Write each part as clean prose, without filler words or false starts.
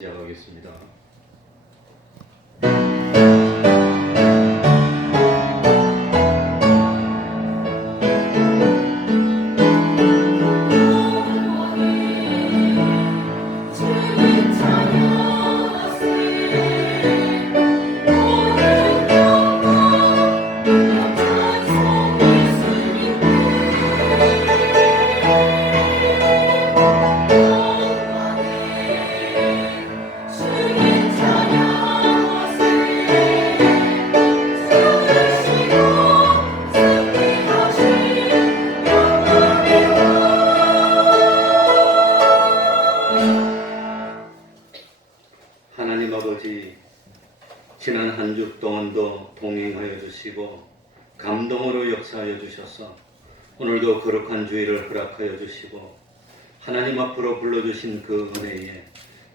시작하겠습니다. 하나님 아버지, 지난 한 주 동안도 동행하여 주시고 감동으로 역사하여 주셔서 오늘도 거룩한 주일을 허락하여 주시고 하나님 앞으로 불러주신 그 은혜에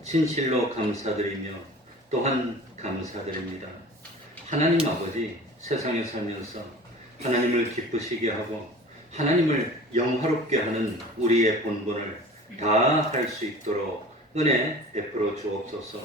진실로 감사드리며 또한 감사드립니다. 하나님 아버지, 세상에 살면서 하나님을 기쁘시게 하고 하나님을 영화롭게 하는 우리의 본분을 다 할 수 있도록 은혜 베풀어 주옵소서.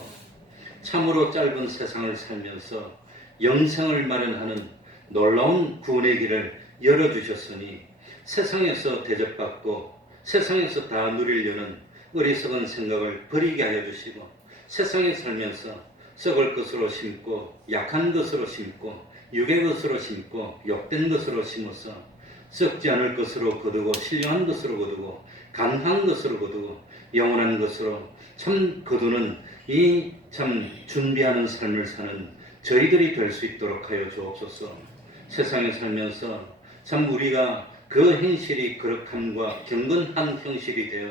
참으로 짧은 세상을 살면서 영생을 마련하는 놀라운 구원의 길을 열어주셨으니 세상에서 대접받고 세상에서 다 누리려는 어리석은 생각을 버리게 하여 주시고 세상에 살면서 썩을 것으로 심고 약한 것으로 심고 육의 것으로 심고 욕된 것으로 심어서 썩지 않을 것으로 거두고 신령한 것으로 거두고 강한 것으로 거두고 영원한 것으로 참 거두는 이 참 준비하는 삶을 사는 저희들이 될 수 있도록 하여 주옵소서. 세상에 살면서 참 우리가 그 행실이 거룩함과 경건한 형식이 되어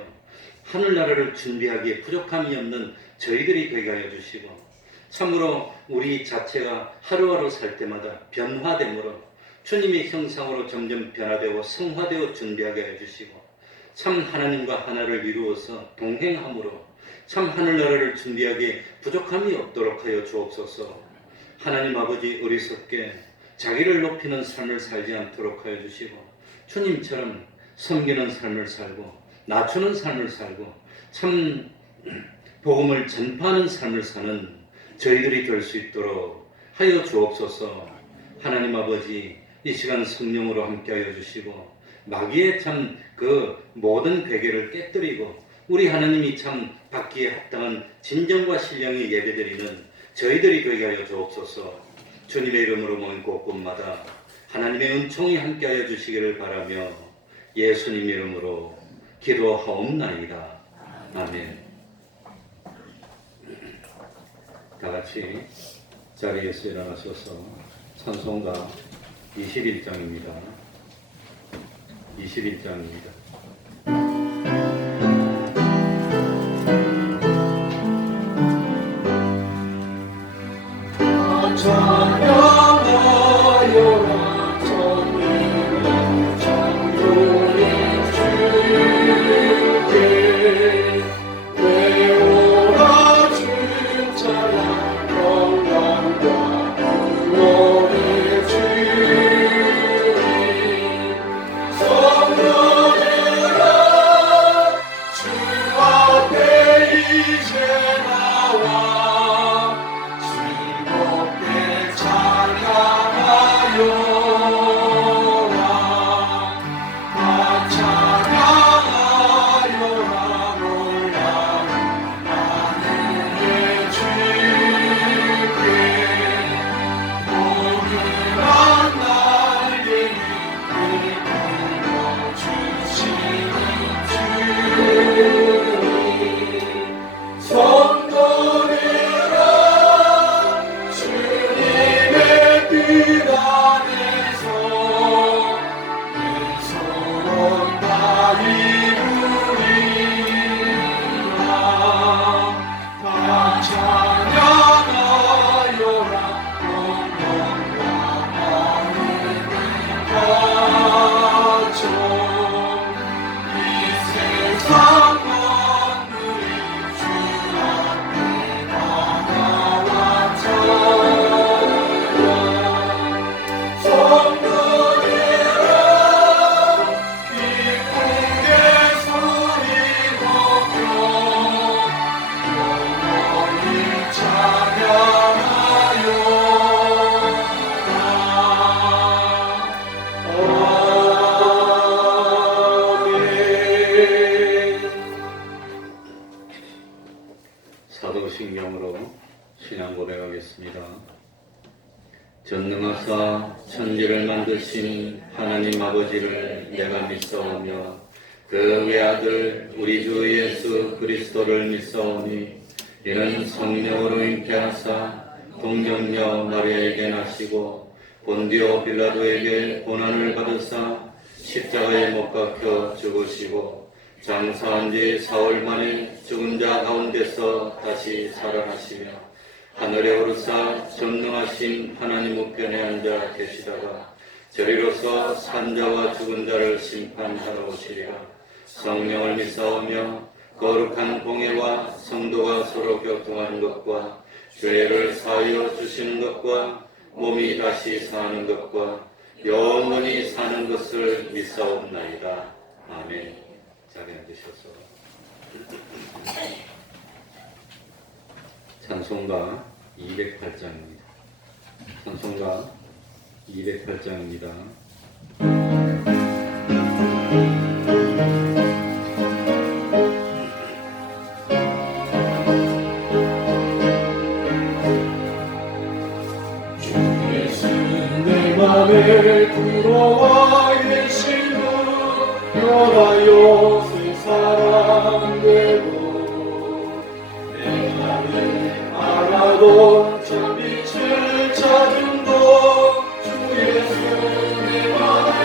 하늘나라를 준비하기에 부족함이 없는 저희들이 되게 하여 주시고 참으로 우리 자체가 하루하루 살 때마다 변화됨으로 주님의 형상으로 점점 변화되고 성화되어 준비하게 하여 주시고 참 하나님과 하나를 이루어서 동행함으로 참 하늘나라를 준비하기에 부족함이 없도록 하여 주옵소서. 하나님 아버지, 어리석게 자기를 높이는 삶을 살지 않도록 하여 주시고 주님처럼 섬기는 삶을 살고 낮추는 삶을 살고 참 복음을 전파하는 삶을 사는 저희들이 될 수 있도록 하여 주옵소서. 하나님 아버지, 이 시간 성령으로 함께하여 주시고 마귀의 참 그 모든 괴계를 깨뜨리고 우리 하나님이 참 받기에 합당한 진정과 신령의 예배드리는 저희들이 되게 하여 주옵소서. 주님의 이름으로 모인 곳곳마다 하나님의 은총이 함께하여 주시기를 바라며 예수님 이름으로 기도하옵나이다. 아멘. 다 같이 자리에서 일어나셔서 찬송가 21장입니다. 21장입니다. 성령의 사도신경으로 신앙 고백하겠습니다. 전능하사 천지를 만드신 하나님 아버지를 내가 믿사오며 그 외아들 우리 주 예수 그리스도를 믿사오니 이는 성령으로 잉태하사 동정녀 마리아에게 나시고 본디오 빌라도에게 고난을 받으사 십자가에 못 박혀 죽으시고 장사한 지 사흘 만에 죽은 자 가운데서 다시 살아나시며 하늘에 오르사 전능하신 하나님 우편에 앉아 계시다가 저리로서 산자와 죽은 자를 심판하러 오시리라. 성령을 믿사오며 거룩한 공예와 성도가 서로 교통하는 것과 죄를 사하여 주시는 것과 몸이 다시 사는 것과 영원히 사는 것을 믿사옵나이다. 아멘. 자리에 앉으셔서 찬송가 208장입니다. 찬송가 208장입니다. 맘에 들어와 계시는 변하여 새 사람 되고 내 맘에 알아도 참 빛을 찾은 것주 예수 내 맘에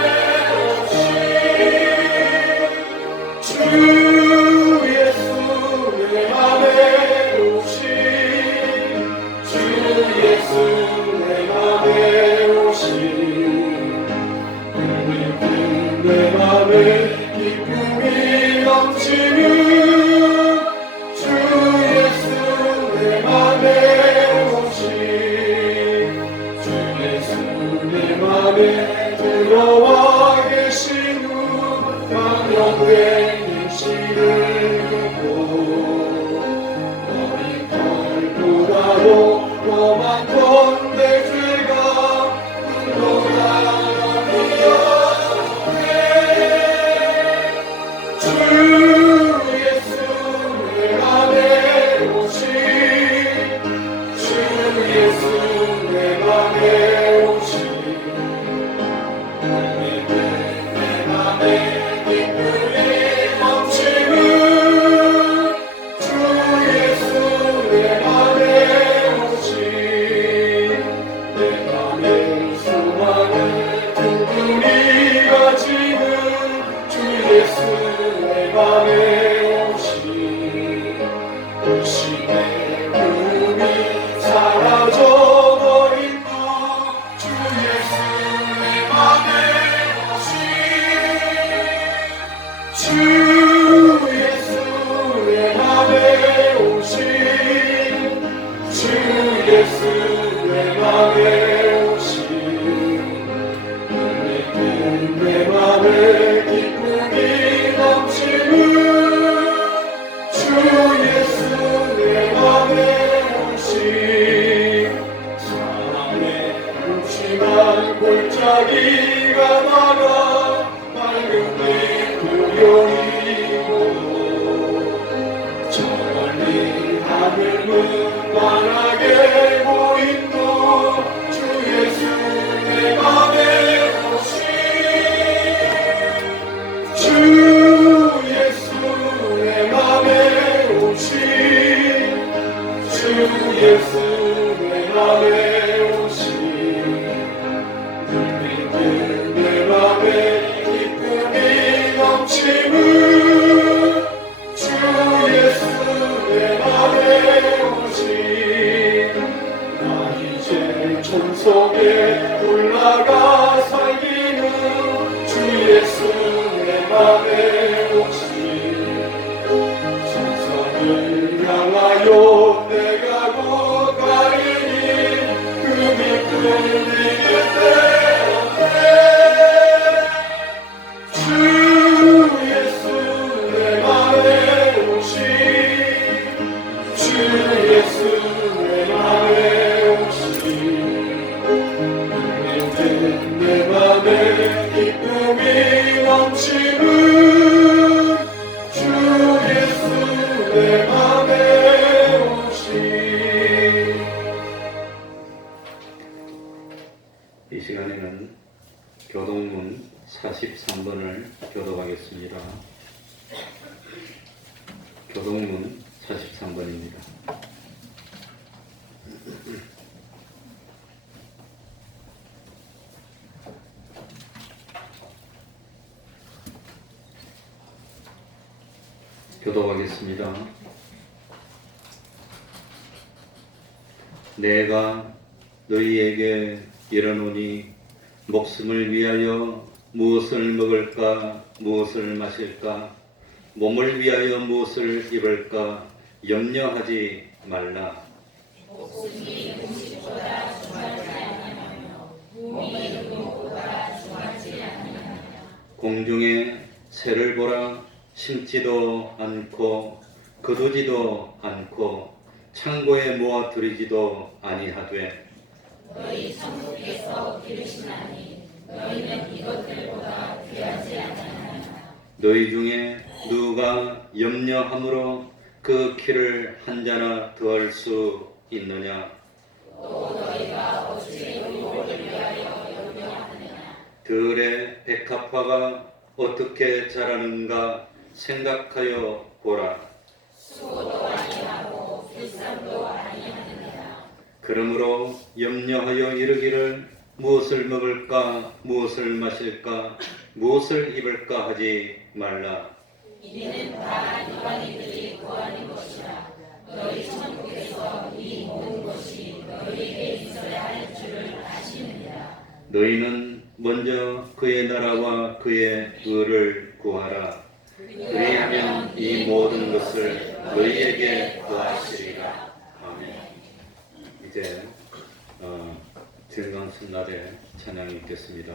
오신 주 예수 내 맘에 오신 주 예수 내 맘에 내 맘에 기쁨이 넘치는 주 예수 내 맘에 오신 주 예수 내 맘에 들어와 계신 후 망령된 임신을 듣고 머리털보다도 더 많던 내 죄가 눈보다 내 맘에 기쁨이 넘치는 주 예수 내 맘에 오신 사랑의 묵직한 골짜기가 많아 맑은 빛 요리고 저 멀리 하늘은 환하게 보인도 주 예수 내 맘에 주 예수 내 맘에 오신 주 예수 내 맘에 오신 늘 믿는 내 맘에 기쁨이 넘치는 주 예수 내 맘에 오신 나 이제 천성에 올라가 살기는 주 예수 내 맘에 오신 천성을 향하여 내가 곧 가리니 그 빛을 믿을 때에 주 예수 내 맘에 오신 주 예수 내 맘에 오신 내 맘에 기쁨이 넘치는 주 예수 내 맘에 오신 교독하겠습니다. 내가 너희에게 이르노니 목숨을 위하여 무엇을 먹을까 무엇을 마실까 몸을 위하여 무엇을 입을까 염려하지 말라. 목숨이 음식보다 중하지 아니하며 몸이 의복보다 중하지 아니하며 공중에 새를 보라. 심지도 않고 거두지도 않고 창고에 모아 들이지도 아니하되 너희 천국에서 기르시나니 너희는 이것들보다 귀하지 아니하느냐. 너희 중에 누가 염려함으로 그 키를 한 자나 더할 수 있느냐. 또 너희가 어찌 의복을 위하여 염려하느냐. 들의 백합화가 어떻게 자라는가 생각하여 보라. 수고도 아니하고 불쌍도 아니하느니라. 그러므로 염려하여 이르기를 무엇을 먹을까 무엇을 마실까 무엇을 입을까 하지 말라. 이는 다 이방인들이 구하는 것이라. 너희 천국에서 이 모든 것이 너희에게 있어야 할 줄을 아시느니라. 너희는 먼저 그의 나라와 그의 의를 구하라. 그리하면 이 모든 것을 너희에게 더하시리라. 아멘. 이제 즐거운 날에 찬양이 있겠습니다.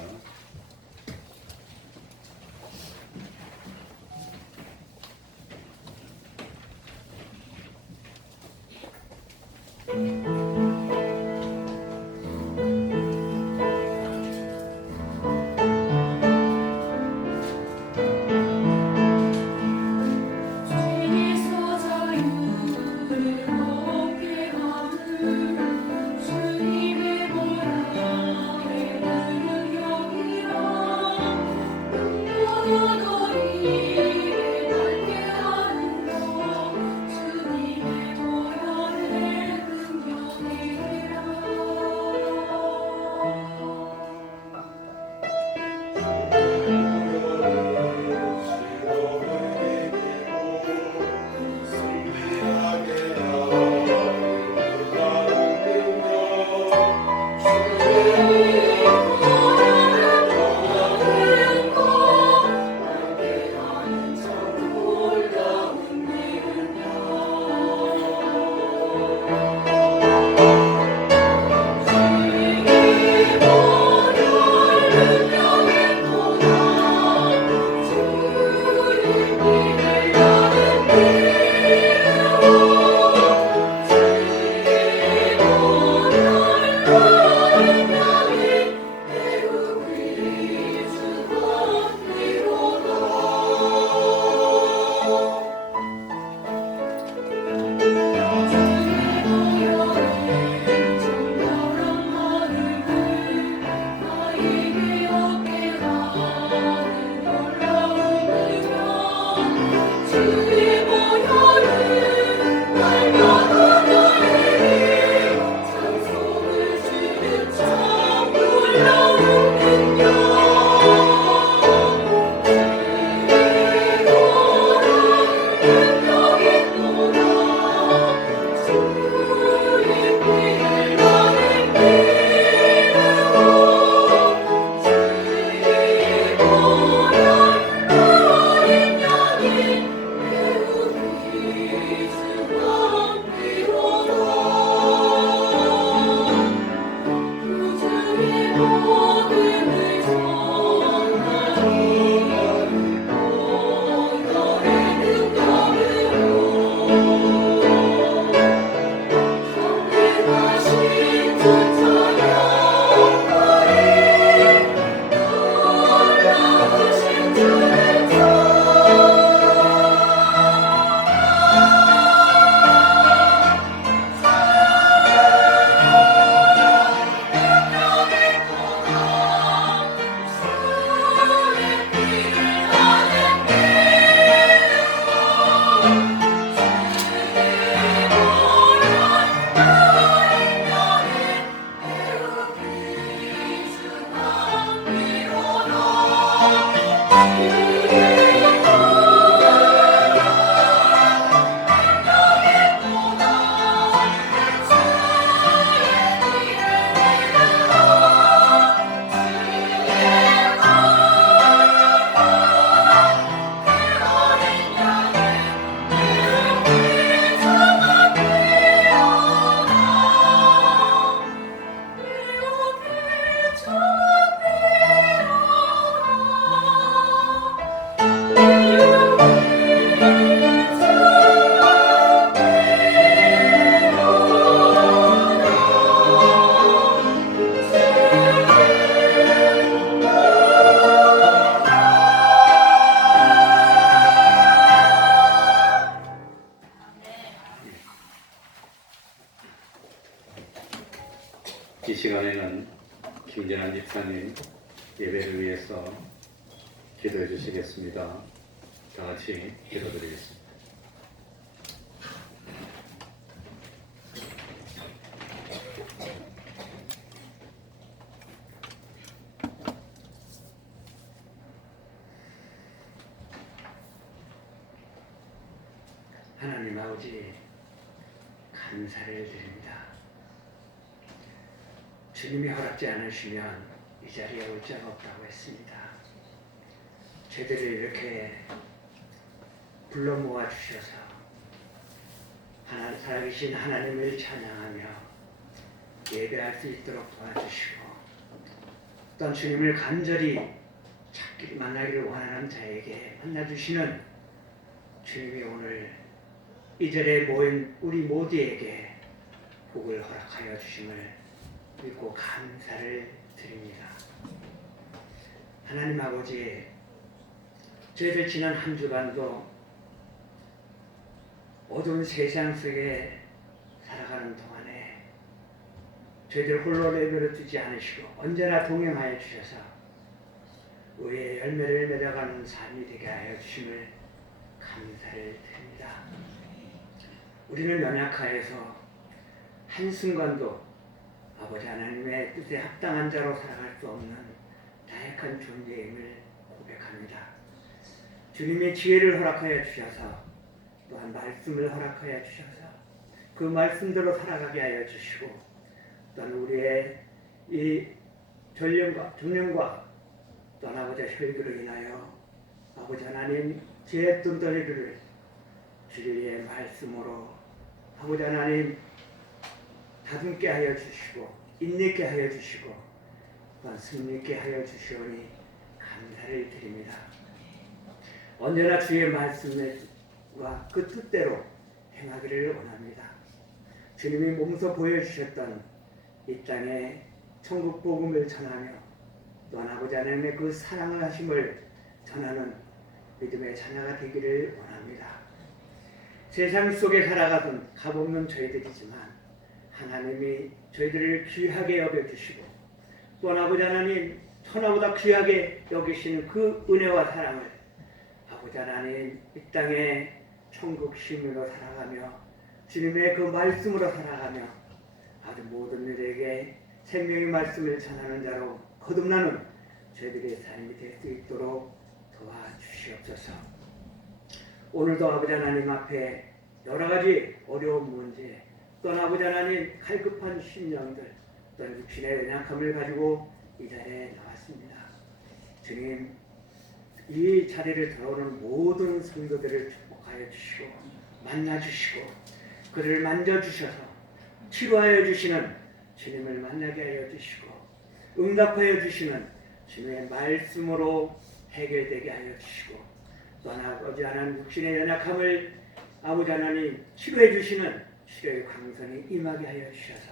죄에서 자유를 얻게 하는 주님의 보혈의 능력이라. 눈보라 너희를 낫게 하는 것 주님의 보혈의 능력. 이 시간에는 김재환 집사님 예배를 위해서 기도해 주시겠습니다. 다 같이 기도드리겠습니다. 하나님 아버지, 감사를 드립니다. 주님이 허락지 않으시면 이 자리에 올 자가 없다고 했습니다. 저희들을 이렇게 불러 모아 주셔서 살아계신 하나님을 찬양하며 예배할 수 있도록 도와주시고, 어떤 주님을 간절히 만나기를 원하는 자에게 만나주시는 주님이 오늘 이 자리에 모인 우리 모두에게 복을 허락하여 주심을 믿고 감사를 드립니다. 하나님 아버지, 저희들 지난 한 주간도 어두운 세상 속에 살아가는 동안에 저희들 홀로 내버려 두지 않으시고 언제나 동행하여 주셔서 의의 열매를 맺어가는 삶이 되게 하여 주심을 감사를 드립니다. 우리는 연약하여서 한순간도 아버지 하나님의 뜻에 합당한 자로 살아갈 수 없는 나약한 존재임을 고백합니다. 주님의 지혜를 허락하여 주셔서 또한 말씀을 허락하여 주셔서 그 말씀대로 살아가게 하여 주시고, 또한 우리의 이 전령과 또한 아버지 혈기로 인하여 아버지 하나님 죄의 똠더리를 주의 말씀으로 아버지 하나님 다듬게 하여 주시고 인내케 하여 주시고 또한 승리케 하여 주시오니 감사를 드립니다. 언제나 주의 말씀과 그 뜻대로 행하기를 원합니다. 주님이 몸소 보여주셨던 이 땅에 천국 복음을 전하며 또한 아버지 하나님의 그 사랑을 하심을 전하는 믿음의 자녀가 되기를 원합니다. 세상 속에 살아가던 값없는 저희들이지만 하나님이 저희들을 귀하게 여겨주시고 또한 아버지 하나님 천하보다 귀하게 여기시는 그 은혜와 사랑을 아버지 하나님 이 땅에 천국 시민으로 살아가며 주님의 그 말씀으로 살아가며 아주 모든 일에게 생명의 말씀을 전하는 자로 거듭나는 저희들의 삶이 될 수 있도록 도와주시옵소서. 오늘도 아버지 하나님 앞에 여러 가지 어려운 문제, 또한 아버지 하나님 갈급한 심령들, 또한 육신의 연약함을 가지고 이 자리에 나왔습니다. 주님, 이 자리를 들어오는 모든 성도들을 축복하여 주시고 만나주시고 그를 만져주셔서 치료하여 주시는 주님을 만나게 하여 주시고 응답하여 주시는 주님의 말씀으로 해결되게 하여 주시고 또한 아버지 하나님 육신의 연약함을 아버지 하나님 치료해 주시는 치료의 광선이 임하게 하여 주셔서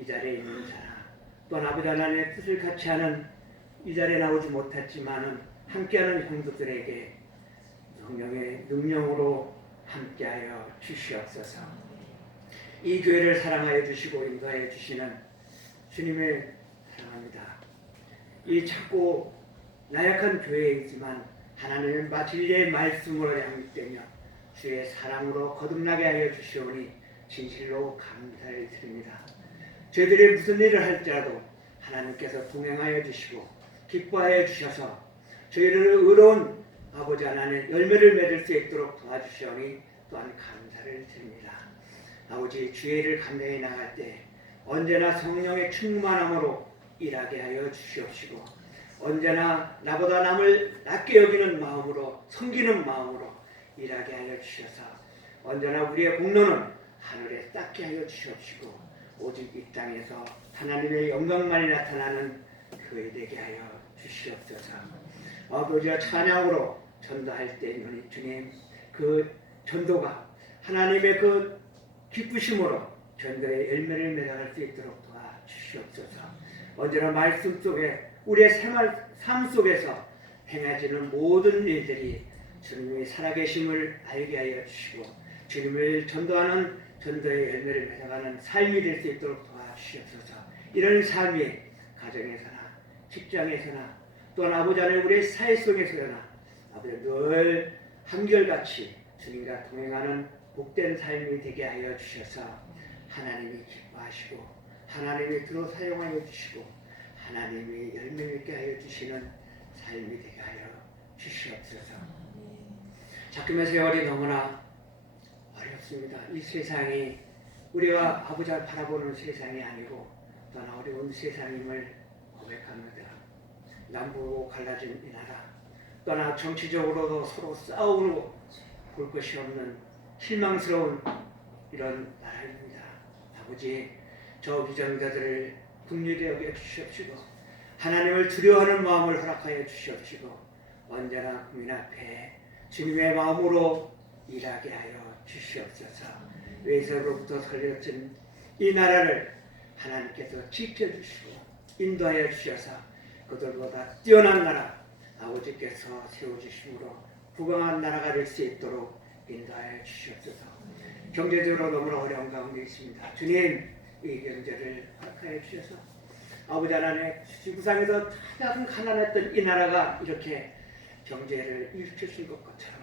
이 자리에 있는 자나 또한 아버지 하나님의 뜻을 같이 하는 이 자리에 나오지 못했지만은 함께하는 형제들에게 성령의 능력으로 함께하여 주시옵소서. 이 교회를 사랑하여 주시고 인도하여 주시는 주님의 사랑합니다. 이 작고 나약한 교회이지만 하나님은 진리의 말씀으로 양육되며 주의 사랑으로 거듭나게 하여 주시오니 진실로 감사를 드립니다. 저희들이 무슨 일을 할지라도 하나님께서 동행하여 주시고 기뻐하여 주셔서 저희를 의로운 아버지 하나님 열매를 맺을 수 있도록 도와주시오니 또한 감사를 드립니다. 아버지 주의를 감당해 나갈 때 언제나 성령의 충만함으로 일하게 하여 주시옵시고 언제나 나보다 남을 낮게 여기는 마음으로 섬기는 마음으로 일하게 하여 주셔서 언제나 우리의 공로는 하늘에 쌓게 하여 주시옵시고 오직 이 땅에서 하나님의 영광만이 나타나는 교회 되게 하여 주시옵소서. 아버지와 찬양으로 전도할 때 주님 그 전도가 하나님의 그 기쁘심으로 전도의 열매를 맺어갈 수 있도록 도와주시옵소서. 언제나 말씀 속에 우리의 삶 속에서 행해지는 모든 일들이 주님의 살아계심을 알게 하여 주시고 주님을 전도하는 전도의 열매를 맺어가는 삶이 될 수 있도록 도와주시옵소서. 이런 삶이 가정에서나 직장에서나 또한 아버지 하나님 우리의 사회 속에서나 아버지 늘 한결같이 주님과 동행하는 복된 삶이 되게 하여 주셔서 하나님이 기뻐하시고 하나님이 들어 사용하여 주시고 하나님이 열매 맺게 하여 주시는 삶이 되게 하여 주시옵소서. 자꾸만 세월이 너무나 어렵습니다. 이 세상이 우리가 아버지를 바라보는 세상이 아니고 또한 어려운 세상임을 고백합니다. 남북으로 갈라진 이 나라, 또한 정치적으로도 서로 싸우고 볼 것이 없는 실망스러운 이런 나라입니다. 아버지, 저 비전자들을 긍휼히 여겨 주시옵시고 하나님을 두려워하는 마음을 허락하여 주시옵시고 언제나 국민 앞에 주님의 마음으로 일하게 하여 주시옵소서. 외세로부터 설려진 이 나라를 하나님께서 지켜주시고 인도하여 주셔서 그들보다 뛰어난 나라 아버지께서 세워주심으로 부강한 나라가 될 수 있도록 인도하여 주시옵소서. 경제적으로 너무나 어려운 가운데 있습니다. 주님, 이 경제를 허락하여 주셔서 아버지 하나님 지구상에서 가장 가난했던 이 나라가 이렇게 경제를 일으키신 것처럼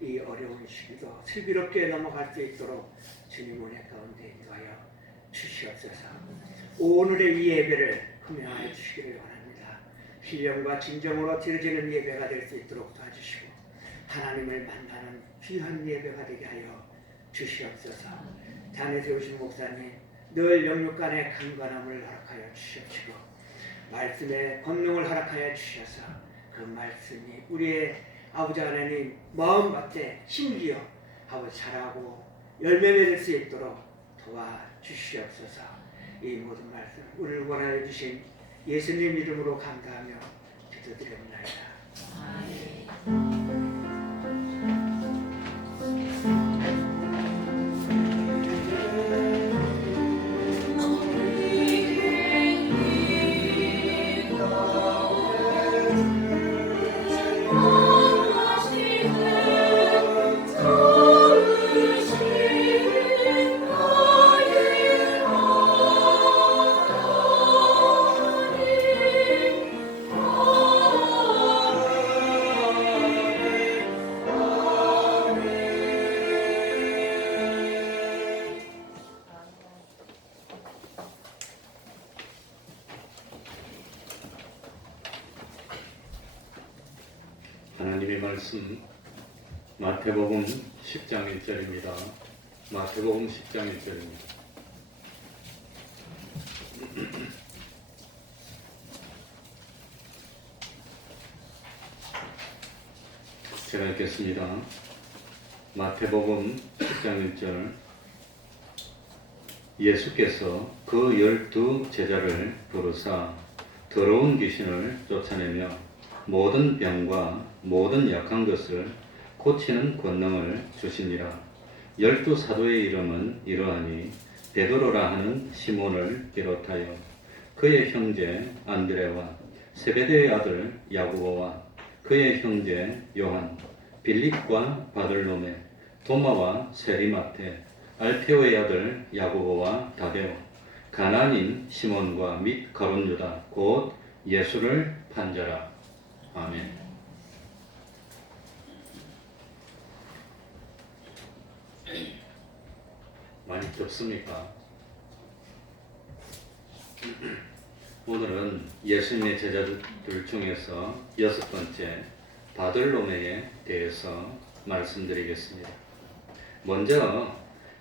이 어려운 시기도 슬기롭게 넘어갈 수 있도록 주님 은혜 가운데 인도하여 주시옵소서. 오늘의 이 예배를 흠양하여 주시기를 원합니다. 신령과 진정으로 드려지는 예배가 될 수 있도록 도와주시고 하나님을 만나는 귀한 예배가 되게 하여 주시옵소서. 잔에 세우신 목사님 늘 영육간의 강건함을 허락하여 주시옵시고 말씀의 권능을 허락하여 주셔서 그 말씀이 우리의 아버지 하나님 마음밭에 심기어 아버지 자라고 열매 맺을 수 있도록 도와주시옵소서. 이 모든 말씀 우리를 원하여 주신 예수님 이름으로 감사하며 기도드립니다. 하나님의 말씀 마태복음 10장 1절입니다. 마태복음 10장 1절입니다. 제가 읽겠습니다. 마태복음 10장 1절. 예수께서 그 12 제자를 부르사 더러운 귀신을 쫓아내며 모든 병과 모든 약한 것을 고치는 권능을 주시니라. 12 사도의 이름은 이러하니 베드로라 하는 시몬을 비롯하여 그의 형제 안드레와 세베대의 아들 야고보와 그의 형제 요한, 빌립과 바들로메, 도마와 세리마테, 알페오의 아들 야고보와 다데오, 가나안인 시몬과 및 가룟 유다 곧 예수를 판자라. 아멘. 많이 덥습니까? 오늘은 예수님의 제자들 중에서 6번째 바들로메에 대해서 말씀드리겠습니다. 먼저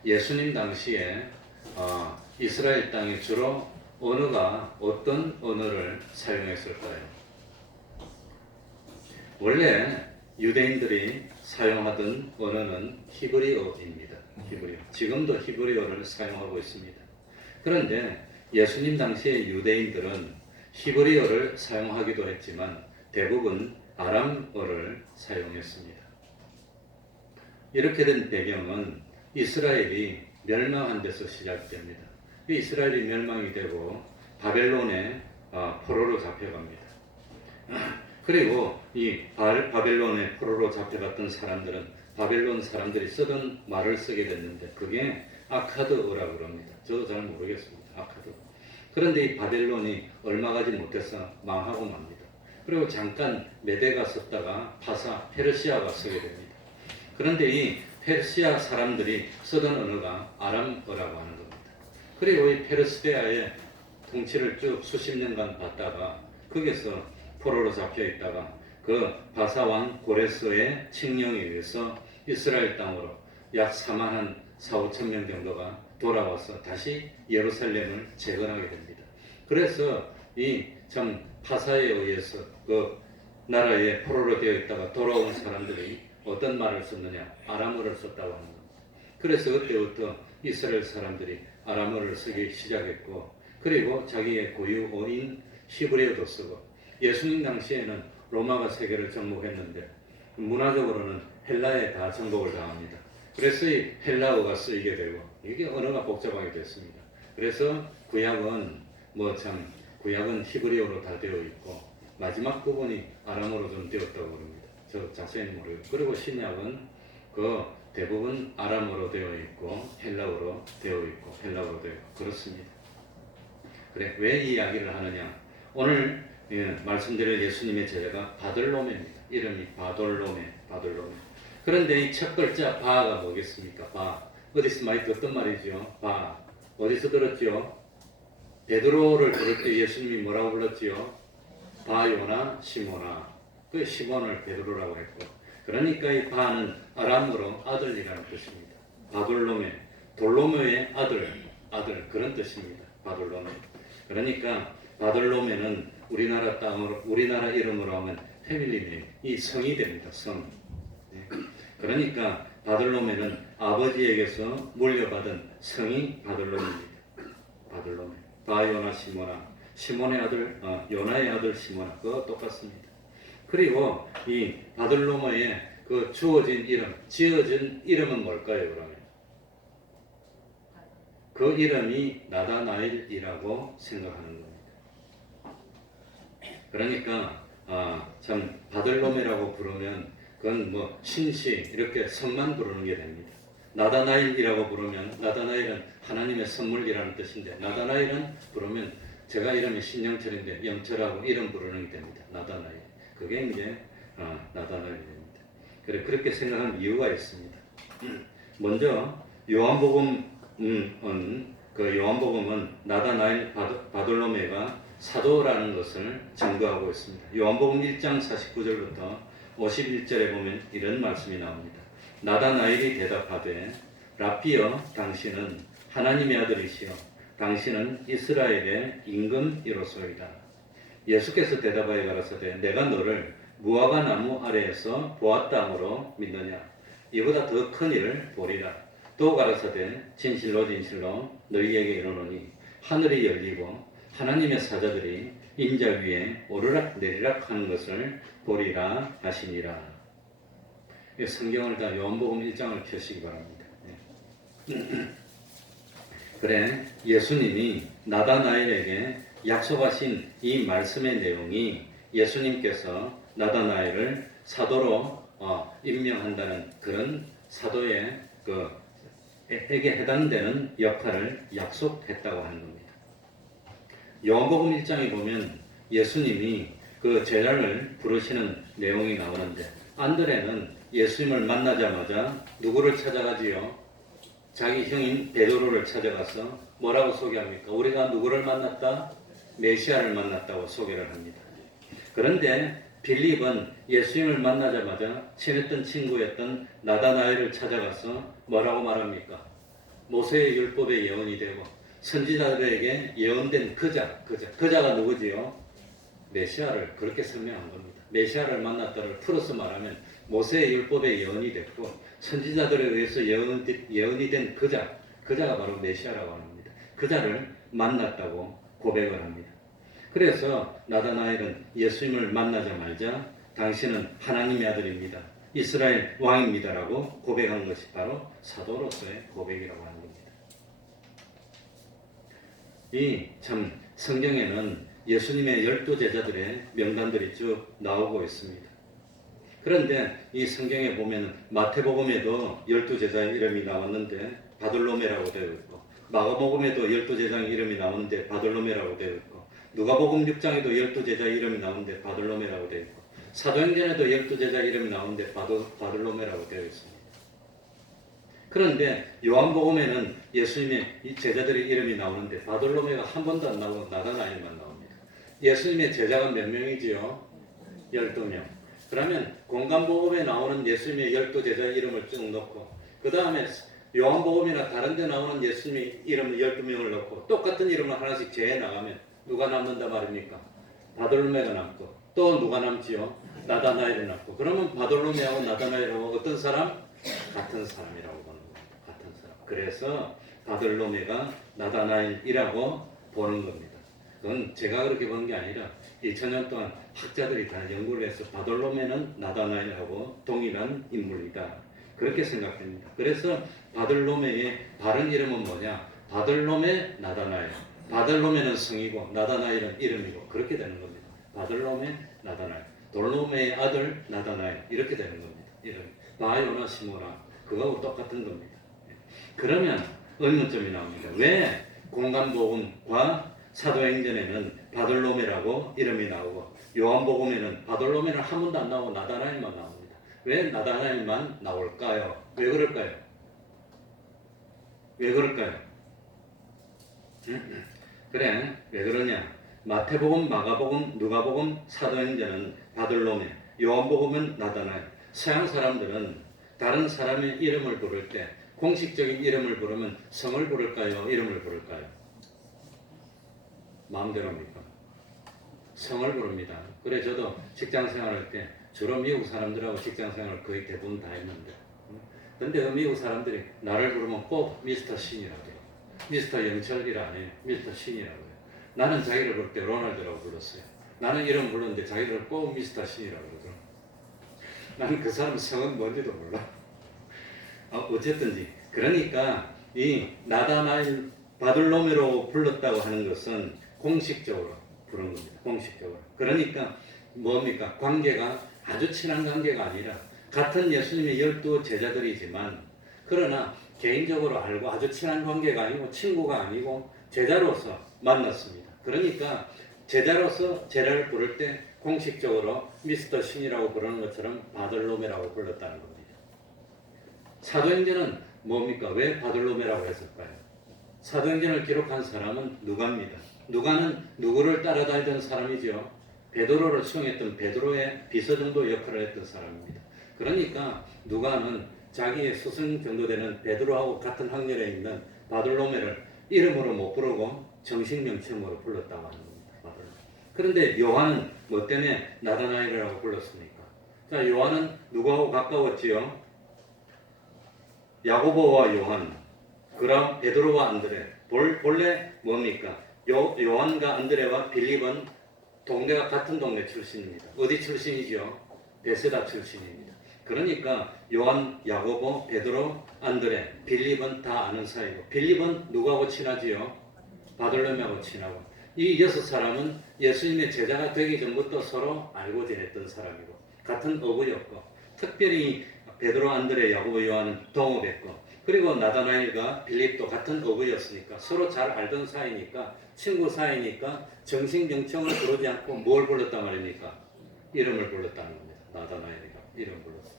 예수님 당시에 이스라엘 땅이 주로 어떤 언어를 사용했을까요? 원래 유대인들이 사용하던 언어는 히브리어입니다. 히브리어. 지금도 히브리어를 사용하고 있습니다. 그런데 예수님 당시의 유대인들은 히브리어를 사용하기도 했지만 대부분 아람어를 사용했습니다. 이렇게 된 배경은 이스라엘이 멸망한 데서 시작됩니다. 이스라엘이 멸망이 되고 바벨론의 포로로 잡혀갑니다. 그리고 이 바벨론의 포로로 잡혀갔던 사람들은 바벨론 사람들이 쓰던 말을 쓰게 됐는데 그게 아카드어라고 합니다. 저도 잘 모르겠습니다. 아카드. 그런데 이 바벨론이 얼마 가지 못해서 망하고 맙니다. 그리고 잠깐 메대가 섰다가 파사, 페르시아가 서게 됩니다. 그런데 이 페르시아 사람들이 쓰던 언어가 아람어라고 하는 겁니다. 그리고 이 페르시아의 통치를 쭉 수십 년간 받다가 거기서 포로로 잡혀 있다가 그 바사왕 고레스의 칙령에 의해서 이스라엘 땅으로 약 4만 4~5천 명 정도가 돌아와서 다시 예루살렘을 재건하게 됩니다. 그래서 이 참 파사에 의해서 그 나라에 포로로 되어 있다가 돌아온 사람들이 어떤 말을 썼느냐? 아람어를 썼다고 하는 겁니다. 그래서 그때부터 이스라엘 사람들이 아람어를 쓰기 시작했고, 그리고 자기의 고유어인 히브리어도 쓰고, 예수님 당시에는 로마가 세계를 정복했는데 문화적으로는 헬라에 다 정복을 당합니다. 그래서 이 헬라어가 쓰이게 되고 이게 언어가 복잡하게 됐습니다. 그래서 구약은 히브리어로 다 되어 있고 마지막 부분이 아람어로 좀 되었다고 합니다. 저 자세히는 모르겠고, 그리고 신약은 그 대부분 아람어로 되어 있고 헬라어로 되어 있고 그렇습니다. 그래, 왜 이 이야기를 하느냐? 오늘 말씀드릴 예수님의 제자가 바들로메입니다. 이름이 바돌로메. 그런데 이 첫 글자 바가 뭐겠습니까? 바. 어디서 많이 듣던 말이죠. 바. 어디서 들었죠? 베드로를 부를 때 예수님이 뭐라고 불렀지요? 바요나 시모나. 그 시몬을 베드로라고 했고, 그러니까 이 바는 아람어로 아들이라는 뜻입니다. 바돌로메, 돌로메의 아들 그런 뜻입니다. 바돌로메. 그러니까 바돌로메는 우리나라 이름으로 하면 패밀리네임, 이 성이 됩니다. 성. 네. 그러니까 바돌로메는 아버지에게서 물려받은 성이 바돌로메입니다. 바돌로메. 바요나 시모나, 시몬의 아들, 요나의 아들 시모나, 그거 똑같습니다. 그리고 이 바돌로메의 그 지어진 이름은 뭘까요, 그러면? 그 이름이 나다나엘이라고 생각하는 겁니다. 그러니까 참 바들로메라고 부르면 그건 뭐 신씨 이렇게 성만 부르는 게 됩니다. 나다나엘이라고 부르면 나다나엘은 하나님의 선물이라는 뜻인데, 나다나엘은 부르면 제가 이름이 신영철인데 영철하고 이름 부르는 게 됩니다. 나다나엘. 그게 이제 나다나엘이 됩니다. 그렇게 생각하는 이유가 있습니다. 먼저 요한복음은 나다나엘 바돌로메가 사도라는 것을 증거하고 있습니다. 요한복음 1장 49절부터 51절에 보면 이런 말씀이 나옵니다. 나다나엘이 대답하되 라피여, 당신은 하나님의 아들이시여 당신은 이스라엘의 임금이로소이다. 예수께서 대답하여 가라사대 내가 너를 무화과 나무 아래에서 보았다므로 믿느냐? 이보다 더 큰 일을 보리라. 또 가라사대 진실로 너희에게 이르노니 하늘이 열리고 하나님의 사자들이 인자 위에 오르락 내리락 하는 것을 보리라 하시니라. 성경을 다 요한복음 1장을 펴시기 바랍니다. 그래, 예수님이 나다나엘에게 약속하신 이 말씀의 내용이 예수님께서 나다나엘을 사도로 임명한다는 그런 사도의 에게 해당되는 역할을 약속했다고 하는 겁니다. 요한복음 1장에 보면 예수님이 그 제자를 부르시는 내용이 나오는데, 안드레는 예수님을 만나자마자 누구를 찾아가지요? 자기 형인 베드로를 찾아가서 뭐라고 소개합니까? 우리가 누구를 만났다? 메시아를 만났다고 소개를 합니다. 그런데 빌립은 예수님을 만나자마자 친했던 친구였던 나다나엘을 찾아가서 뭐라고 말합니까? 모세의 율법의 예언이 되고 선지자들에게 예언된 그자가 누구지요? 메시아를 그렇게 설명한 겁니다. 메시아를 만났다를 풀어서 말하면 모세의 율법의 예언이 됐고 선지자들에 의해서 예언이 된 그자가 바로 메시아라고 합니다. 그자를 만났다고 고백을 합니다. 그래서 나다나엘은 예수님을 만나자마자 당신은 하나님의 아들입니다. 이스라엘 왕입니다라고 고백한 것이 바로 사도로서의 고백이라고 하는 겁니다. 이 참 성경에는 예수님의 12제자들의 명단들이 쭉 나오고 있습니다. 그런데 이 성경에 보면 마태복음에도 12제자의 이름이 나왔는데 바돌로메라고 되어 있고, 마가복음에도 12제자 이름이 나오는데 바돌로메라고 되어 있고 누가복음 6장에도 12제자 이름이 나오는데 바돌로메라고 되어 있고 사도행전에도 12제자 이름이 나오는데 바돌로메라고 되어 있습니다. 그런데 요한복음에는 예수님의 이 제자들의 이름이 나오는데 바돌로메가 한 번도 안 나오고 나다나엘만 나옵니다. 예수님의 제자가 몇 명이지요? 12명. 그러면 공간복음에 나오는 예수님의 12제자 이름을 쭉 넣고 그 다음에 요한복음이나 다른 데 나오는 예수님의 이름을 12명을 넣고 똑같은 이름을 하나씩 제해 나가면 누가 남는다 말입니까? 바돌로메가 남고 또 누가 남지요? 나다나엘이 남고 그러면 바돌로메하고 나다나엘하고 어떤 사람? 같은 사람이라고 보는 겁니다. 같은 사람. 그래서 바돌로메가 나다나엘이라고 보는 겁니다. 그건 제가 그렇게 보는 게 아니라 2000년 동안 학자들이 다 연구를 해서 바돌로메는 나다나엘하고 동일한 인물이다. 그렇게 생각합니다. 그래서 바돌로메의 바른 이름은 뭐냐? 바돌로메 나다나엘. 바돌로메는 성이고 나다나엘은 이름이고 그렇게 되는 겁니다. 바돌로메 나다나엘. 돌로메의 아들 나다나엘 이렇게 되는 겁니다. 이름. 바요나 시모나 그거하고 똑같은 겁니다. 그러면 의문점이 나옵니다. 왜 공간복음과 사도행전에는 바돌로메라고 이름이 나오고 요한복음에는 바돌로메는 한 번도 안 나오고 나다나엘만 나옵니다. 왜 나다나엘만 나올까요? 왜 그럴까요? 왜 그럴까요? 그래, 왜 그러냐? 마태복음, 마가복음, 누가복음, 사도행전은 바돌로메, 요한복음은 나다나엘. 서양 사람들은 다른 사람의 이름을 부를 때 공식적인 이름을 부르면 성을 부를까요? 이름을 부를까요? 마음대로 합니까? 성을 부릅니다. 그래 저도 직장 생활할 때 주로 미국 사람들하고 직장 생활을 거의 대부분 다 했는데 근데 그 미국 사람들이 나를 부르면 꼭 미스터 신이라고 해요. 미스터 영철이라 안 해요. 미스터 신이라고 해요. 나는 자기를 부를 때 로널드라고 불렀어요. 나는 이름 불렀는데 자기를 꼭 미스터 신이라고 그러더라고요. 나는 그 사람 성은 뭔지도 몰라. 어쨌든지 그러니까 이 나다나엘 바돌로메로 불렀다고 하는 것은 공식적으로 부른 겁니다. 공식적으로. 그러니까 뭡니까? 관계가 아주 친한 관계가 아니라 같은 예수님의 12제자들이지만 그러나 개인적으로 알고 아주 친한 관계가 아니고 친구가 아니고 제자로서 만났습니다. 그러니까 제자로서 제자를 부를 때 공식적으로 미스터 신이라고 부르는 것처럼 바돌로메라고 불렀다는 겁니다. 사도행전은 뭡니까? 왜 바돌로메라고 했을까요? 사도행전을 기록한 사람은 누가입니다. 누가는 누구를 따라다니던 사람이죠. 베드로를 수용했던 베드로의 비서정도 역할을 했던 사람입니다. 그러니까 누가는 자기의 스승 정도 되는 베드로하고 같은 학년에 있는 바돌로메를 이름으로 못 부르고 정식 명칭으로 불렀다고 하는 겁니다. 바돌로메. 그런데 요한은 뭐 때문에 나다나엘이라고 불렀습니까? 자, 요한은 누구하고 가까웠지요? 야고보와 요한, 그럼 베드로와 안드레. 본래 뭡니까? 요한과 안드레와 빌립은 동네가 같은 동네 출신입니다. 어디 출신이죠? 베세다 출신입니다. 그러니까 요한, 야고보, 베드로, 안드레, 빌립은 다 아는 사이고 빌립은 누구하고 친하지요? 바돌로메하고 친하고 이 6사람은 예수님의 제자가 되기 전부터 서로 알고 지냈던 사람이고 같은 어부였고 특별히 베드로, 안드레, 야고보, 요한은 동업했고 그리고 나다나엘과 빌립도 같은 어부였으니까 서로 잘 알던 사이니까 친구 사이니까 정식 명칭을 부르지 않고 뭘 불렀단 말입니까? 이름을 불렀다는 겁니다. 나다나엘이가 이름 불렀어요.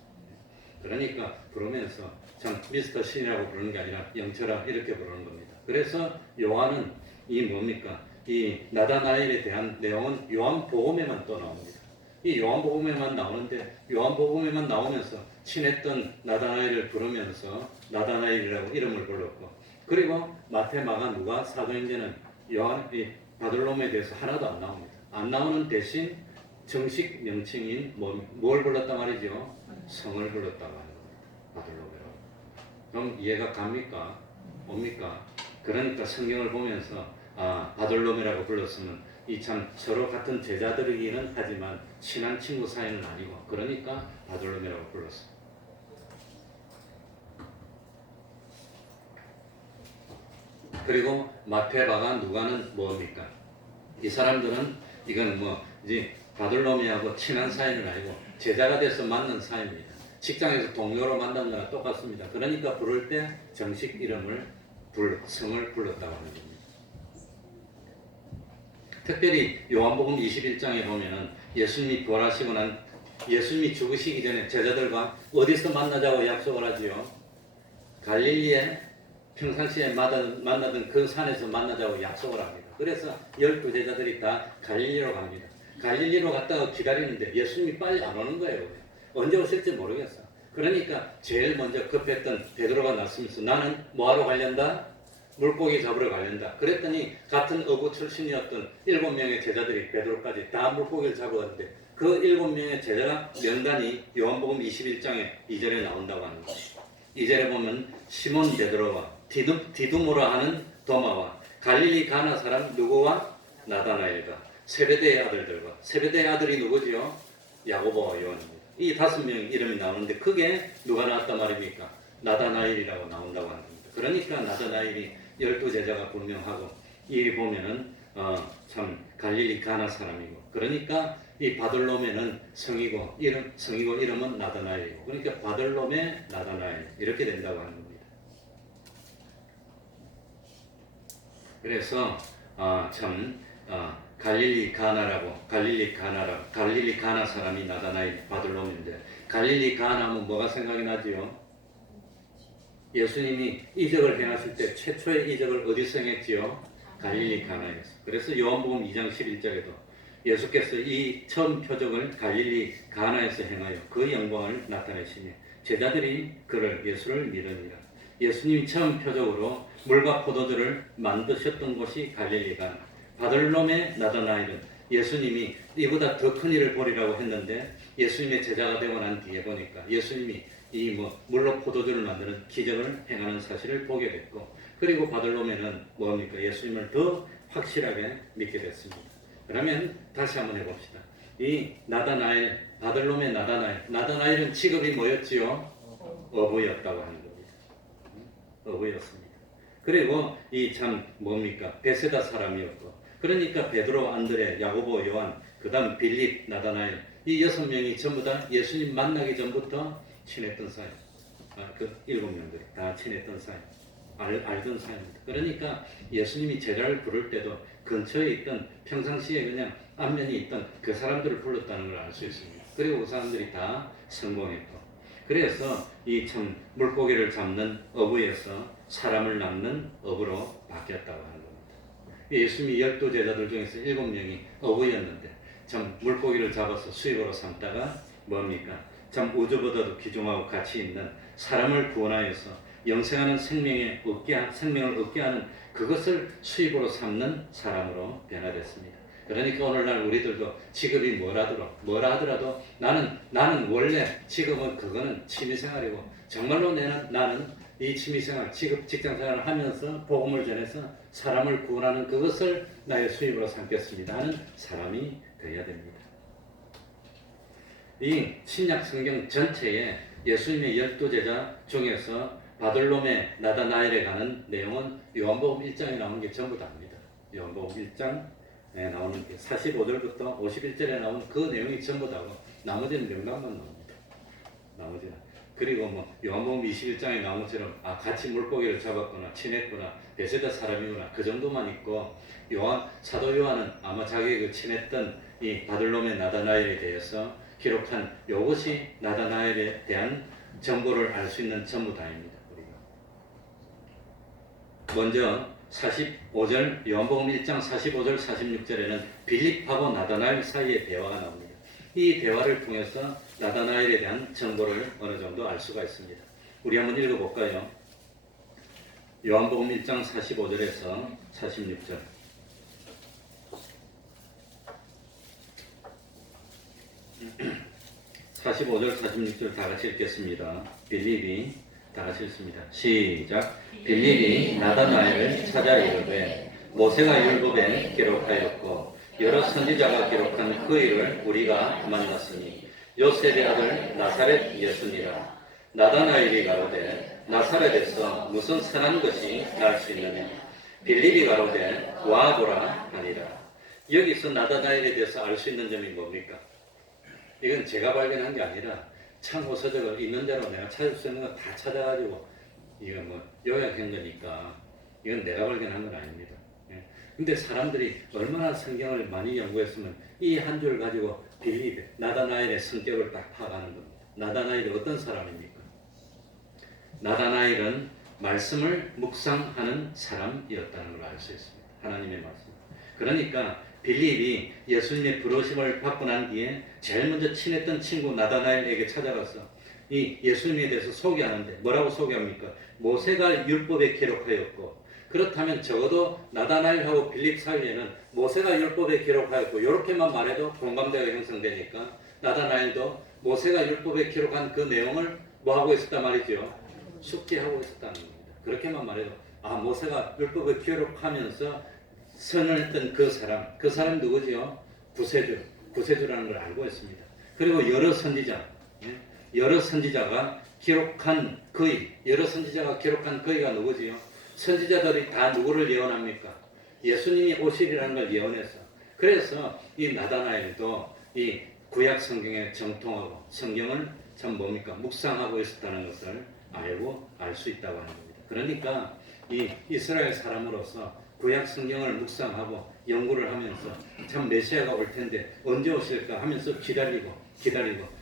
그러니까 부르면서 참 미스터 신이라고 부르는 게 아니라 영철아 이렇게 부르는 겁니다. 그래서 요한은 이 뭡니까? 이 나다나엘에 대한 내용은 요한복음에만 또 나옵니다. 이 요한복음에만 나오는데 요한복음에만 나오면서 친했던 나다나엘을 부르면서 나다나엘이라고 이름을 불렀고 그리고 마태, 마가, 누가, 사도행전은 요한, 이 바돌로메에 대해서 하나도 안 나옵니다. 안 나오는 대신 정식 명칭인 뭘 불렀단 말이죠? 성을 불렀다고 하는 겁니다. 바돌로메라고. 그럼 이해가 갑니까? 옵니까? 그러니까 성경을 보면서 바돌로메라고 불렀으면 이 참 서로 같은 제자들이기는 하지만 친한 친구 사이는 아니고 그러니까 바돌로메라고 불렀어요. 그리고 마태, 마가, 누가는 뭡니까? 이 사람들은 이건 뭐 이제 바돌로메하고 친한 사이는 아니고 제자가 돼서 만난 사이입니다. 직장에서 동료로 만난 거나 똑같습니다. 그러니까 부를 때 정식 이름을 성을 불렀다고 하는 겁니다. 특별히 요한복음 21장에 보면은 예수님이 부활하시고 난 예수님이 죽으시기 전에 제자들과 어디서 만나자고 약속을 하지요? 갈릴리에 평상시에 만나던 그 산에서 만나자고 약속을 합니다. 그래서 12제자들이 다 갈릴리로 갑니다. 갈릴리로 갔다가 기다리는데 예수님이 빨리 안 오는 거예요. 언제 오실지 모르겠어. 그러니까 제일 먼저 급했던 베드로가 나서면서 나는 뭐하러 가련다? 물고기 잡으러 가련다. 그랬더니 같은 어부 출신이었던 7명의 제자들이 베드로까지 다 물고기를 잡으러 갔는데 그 7명의 제자 명단이 요한복음 21장에 2절에 나온다고 하는 거예요. 2절에 보면 시몬 베드로와 디두모라 하는 도마와 갈릴리 가나 사람 누구와 나다나엘과 세베대의 아들들과 세베대의 아들이 누구지요? 야고보와 요한입니다. 이 5명의 이름이 나오는데 그게 누가 나왔단 말입니까? 나다나엘이라고 나온다고 하는 겁니다. 그러니까 나다나엘이 12제자가 분명하고 이 보면은 참 갈릴리 가나 사람이고 그러니까 이 바들로메는 성이고 이름은 나다나엘이고 그러니까 바들로메 나다나엘 이렇게 된다고 하는 겁니다. 그래서 갈릴리 가나 사람이 나다나엘 바들로메인데 갈릴리 가나 하면 뭐가 생각이 나지요? 예수님이 이적을 행하실 때 최초의 이적을 어디서 행했지요? 갈릴리 가나에서. 그래서 요한복음 2장 11절에도 예수께서 이 처음 표적을 갈릴리 가나에서 행하여 그 영광을 나타내시며 제자들이 예수를 믿으니라. 예수님이 처음 표적으로 물과 포도주를 만드셨던 곳이 갈릴리 가나. 바들로메 나다나엘은 예수님이 이보다 더 큰 일을 보리라고 했는데 예수님의 제자가 되고 난 뒤에 보니까 예수님이 물로 포도주를 만드는 기적을 행하는 사실을 보게 됐고 그리고 바들로메는 뭡니까? 예수님을 더 확실하게 믿게 됐습니다. 그러면 다시 한번 해봅시다. 이 나다나엘, 바들로메 나다나엘은 직업이 뭐였지요? 어부였다고 하는 겁니다. 어부였습니다. 그리고 베세다 사람이었고 그러니까 베드로, 안드레, 야고보, 요한, 그 다음 빌립, 나다나엘 이 6명이 전부 다 예수님 만나기 전부터 친했던 사이. 그 7명들이 다 친했던 사이. 알던 사이입니다. 그러니까 예수님이 제자를 부를 때도 근처에 있던 평상시에 그냥 안면이 있던 그 사람들을 불렀다는 걸 알 수 있습니다. 그리고 그 사람들이 다 성공했고 그래서 이 물고기를 잡는 어부에서 사람을 낚는 어부로 바뀌었다고 하는 겁니다. 예수님이 12제자들 중에서 7명이 어부였는데 물고기를 잡아서 수입으로 삼다가 우주보다도 귀중하고 가치 있는 사람을 구원하여서 영생하는 생명을 얻게 하는 그것을 수입으로 삼는 사람으로 변화됐습니다. 그러니까 오늘날 우리들도 직업이 뭐라 하더라도 나는 원래 직업은 그거는 취미생활이고 정말로 나는 이 취미생활, 직장생활을 하면서 복음을 전해서 사람을 구원하는 그것을 나의 수입으로 삼겠습니다 하는 사람이 되어야 됩니다. 이 신약 성경 전체에 예수님의 12제자 중에서 바들로메 나다나엘에 가는 내용은 요한복음 1장에 나오는 게 전부 다입니다. 요한복음 1장에 나오는 게 45절부터 51절에 나오는 그 내용이 전부 다고 나머지는 명단만 나옵니다. 나머지는. 그리고 요한복음 21장에 나온 것처럼 같이 물고기를 잡았구나, 친했구나, 베세다 사람이구나 그 정도만 있고 사도 요한은 아마 자기가 친했던 이 바들로메 나다나엘에 대해서 기록한 이것이 나다나엘에 대한 정보를 알 수 있는 전부 다입니다. 우리가 먼저 45절 요한복음 1장 45절 46절에는 빌립하고 나다나엘 사이의 대화가 나옵니다. 이 대화를 통해서 나다나엘에 대한 정보를 어느 정도 알 수가 있습니다. 우리 한번 읽어볼까요? 요한복음 1장 45절에서 46절 45절 46절 다 같이 읽겠습니다. 빌립이 다 같이 읽습니다. 시작. 빌립이 나다나엘을 찾아 이르되 모세가 율법에 기록하였고 여러 선지자가 기록한 그 일을 우리가 만났으니 요셉의 아들 나사렛 예수니라. 나다나엘이 가로되 나사렛에서 무슨 선한 것이 날 수 있느냐. 빌립이 가로되 와 보라 하니라. 여기서 나다나엘에 대해서 알 수 있는 점이 뭡니까? 이건 제가 발견한 게 아니라 참고 서적을 있는 대로 내가 찾을 수 있는 거 다 찾아가지고 이거 요약한 거니까 이건 내가 발견한 건 아닙니다. 예. 근데 사람들이 얼마나 성경을 많이 연구했으면 이 한 줄 가지고 빌립, 나다나엘의 성격을 딱 파악하는 겁니다. 나다나엘이 어떤 사람입니까? 나다나엘은 말씀을 묵상하는 사람이었다는 걸 알 수 있습니다. 하나님의 말씀. 그러니까 빌립이 예수님의 부르심을 받고 난 뒤에 제일 먼저 친했던 친구 나다나엘에게 찾아가서 이 예수님에 대해서 소개하는데 뭐라고 소개합니까? 모세가 율법에 기록하였고, 그렇다면 적어도 나다나엘하고 빌립 사이에는 모세가 율법에 기록하였고 이렇게만 말해도 공감대가 형성되니까 나다나엘도 모세가 율법에 기록한 그 내용을 뭐 하고 있었단 말이죠? 숙지하고 있었다는 겁니다. 그렇게만 말해도 모세가 율법을 기록하면서 선언했던 그 사람 누구지요? 구세주라는 걸 알고 있습니다. 그리고 여러 선지자가 기록한 거의가 누구지요? 선지자들이 다 누구를 예언합니까? 예수님이 오시리라는 걸 예언해서, 그래서 이 나다나엘도 이 구약 성경에 정통하고 성경을 참 묵상하고 있었다는 것을 알 수 있다고 하는 겁니다. 그러니까 이 이스라엘 사람으로서 구약 성경을 묵상하고 연구를 하면서 참 메시아가 올 텐데 언제 오실까 하면서 기다리고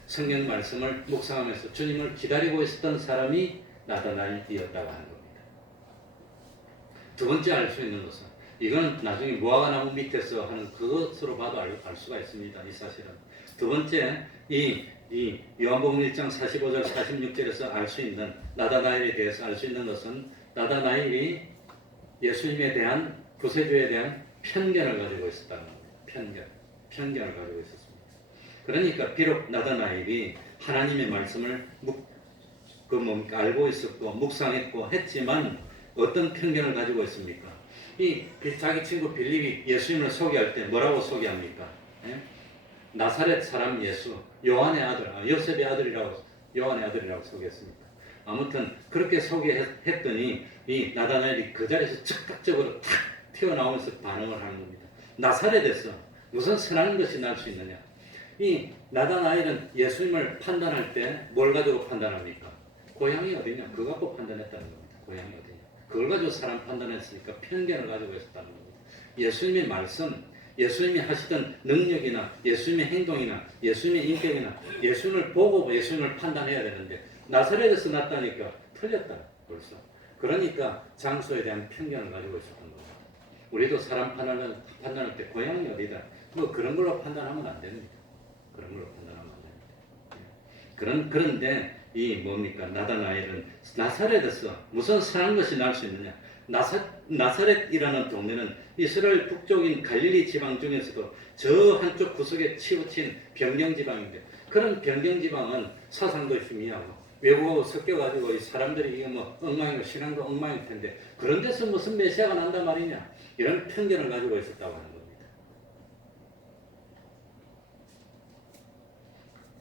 성경 말씀을 묵상하면서 주님을 기다리고 있었던 사람이 나다나엘이었다고 하는 겁니다. 두 번째 알 수 있는 것은, 이건 나중에 무화과나무 밑에서 하는 그것으로 봐도 알 수가 있습니다. 이 사실은. 두 번째, 이 요한복음 1장 45절 46절에서 알 수 있는 나다나엘에 대해서 알 수 있는 것은, 나다나엘이 예수님에 대한 구세주에 대한 편견을 가지고 있었다는 겁니다. 편견을 가지고 있었습니다. 그러니까 비록 나다나엘이 하나님의 말씀을 알고 있었고 묵상했고 했지만 어떤 편견을 가지고 있습니까? 자기 친구 빌립이 예수님을 소개할 때 뭐라고 소개합니까? 예? 나사렛 사람 예수, 요한의 아들, 요셉의 아들이라고 소개했습니다. 아무튼 그렇게 소개했더니 이 나다나엘이 그 자리에서 즉각적으로 탁 튀어나오면서 반응을 하는 겁니다. 나사렛에서 무슨 선한 것이 날 수 있느냐? 이 나다나엘은 예수님을 판단할 때 뭘 가지고 판단합니까? 고향이 어디냐? 그거 갖고 판단했다는 겁니다. 고향이 어디냐? 그걸 가지고 사람 판단했으니까 편견을 가지고 있었다는 겁니다. 예수님의 말씀, 예수님이 하시던 능력이나 예수님의 행동이나 예수님의 인격이나 예수님을 보고 예수님을 판단해야 되는데 나사렛에서 났다니까 틀렸다 벌써. 그러니까 장소에 대한 편견을 가지고 있었던 겁니다. 우리도 사람 판단할 때 고향이 어디다 그런 걸로 판단하면 안 됩니다. 그런데 나다나엘은 나사렛에서 무슨 선한 것이 날 수 있느냐? 나사렛이라는 동네는 이스라엘 북쪽인 갈릴리 지방 중에서도 저 한쪽 구석에 치우친 변경 지방인데, 그런 변경 지방은 사상도 희미하고 외국하고 섞여가지고 이 사람들이 이거 엉망이고 신앙도 엉망일 텐데 그런 데서 무슨 메시아가 난단 말이냐? 이런 편견을 가지고 있었다고 하는 겁니다.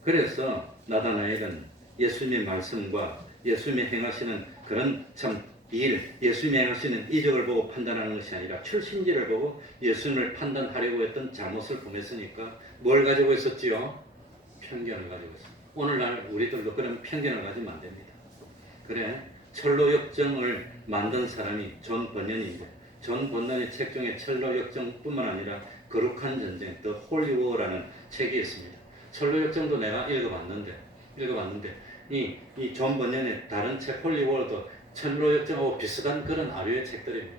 그래서 나다나엘은 예수님의 말씀과 예수님이 행하시는 그런 예수님이 행하시는 이적을 보고 판단하는 것이 아니라 출신지를 보고 예수님을 판단하려고 했던 잘못을 범했으니까 뭘 가지고 있었지요? 편견을 가지고 있습니다. 오늘날 우리들도 그런 편견을 가지면 안 됩니다. 그래, 철로역정을 만든 사람이 존 번연인데, 존 번연의 책 중에 철로역정뿐만 아니라 거룩한 전쟁, The Holy War라는 책이 있습니다. 철로역정도 내가 읽어봤는데 이 존 번연의 다른 책 홀리 워도 철로역정하고 비슷한 그런 아류의 책들입니다.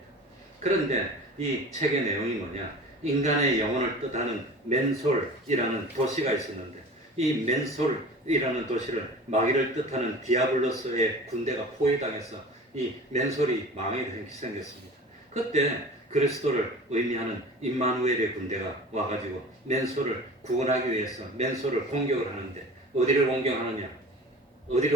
그런데 이 책의 내용이 뭐냐? 인간의 영혼을 뜻하는 멘솔이라는 도시가 있었는데, 이 멘솔이라는 도시를 마귀를 뜻하는 디아블로스의 군대가 포위당해서 이 멘솔이 망하게 생겼습니다. 그때 그리스도를 의미하는 임마누엘의 군대가 와가지고 멘솔을 구원하기 위해서 멘솔을 공격을 하는데, 어디를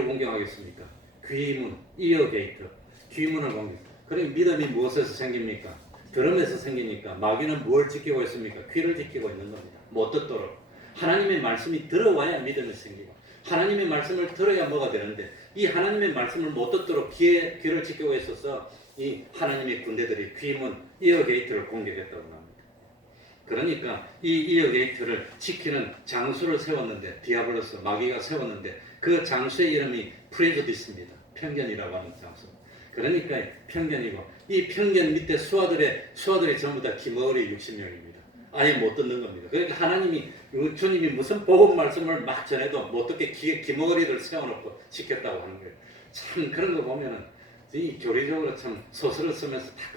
공격하겠습니까? 귀문, 이어 게이트, 귀문을 공격. 그럼 믿음이 무엇에서 생깁니까? 들음에서 생기니까 마귀는 뭘 지키고 있습니까? 귀를 지키고 있는 겁니다. 못 듣도록. 하나님의 말씀이 들어와야 믿음이 생기고, 하나님의 말씀을 들어야 뭐가 되는데, 이 하나님의 말씀을 못 듣도록 귀를 지키고 있어서 이 하나님의 군대들이 귀문, 이어 게이트를 공격했다고 합니다. 그러니까 이 이어 게이트를 지키는 장수를 세웠는데, 디아블로스 마귀가 세웠는데, 그 장수의 이름이 프레주디스입니다. 편견이라고 하는 장수. 그러니까 편견이고 이 편견 밑에 수하들이 전부 다 기머리 60명입니다. 아예 못 듣는 겁니다. 그러니까 하나님이 주님이 무슨 복음 말씀을 막 전해도 못 듣게 기머리를 세워놓고 시켰다고 하는 거예요. 참 그런 거 보면은 이 교리적으로 참 소설을 쓰면서 다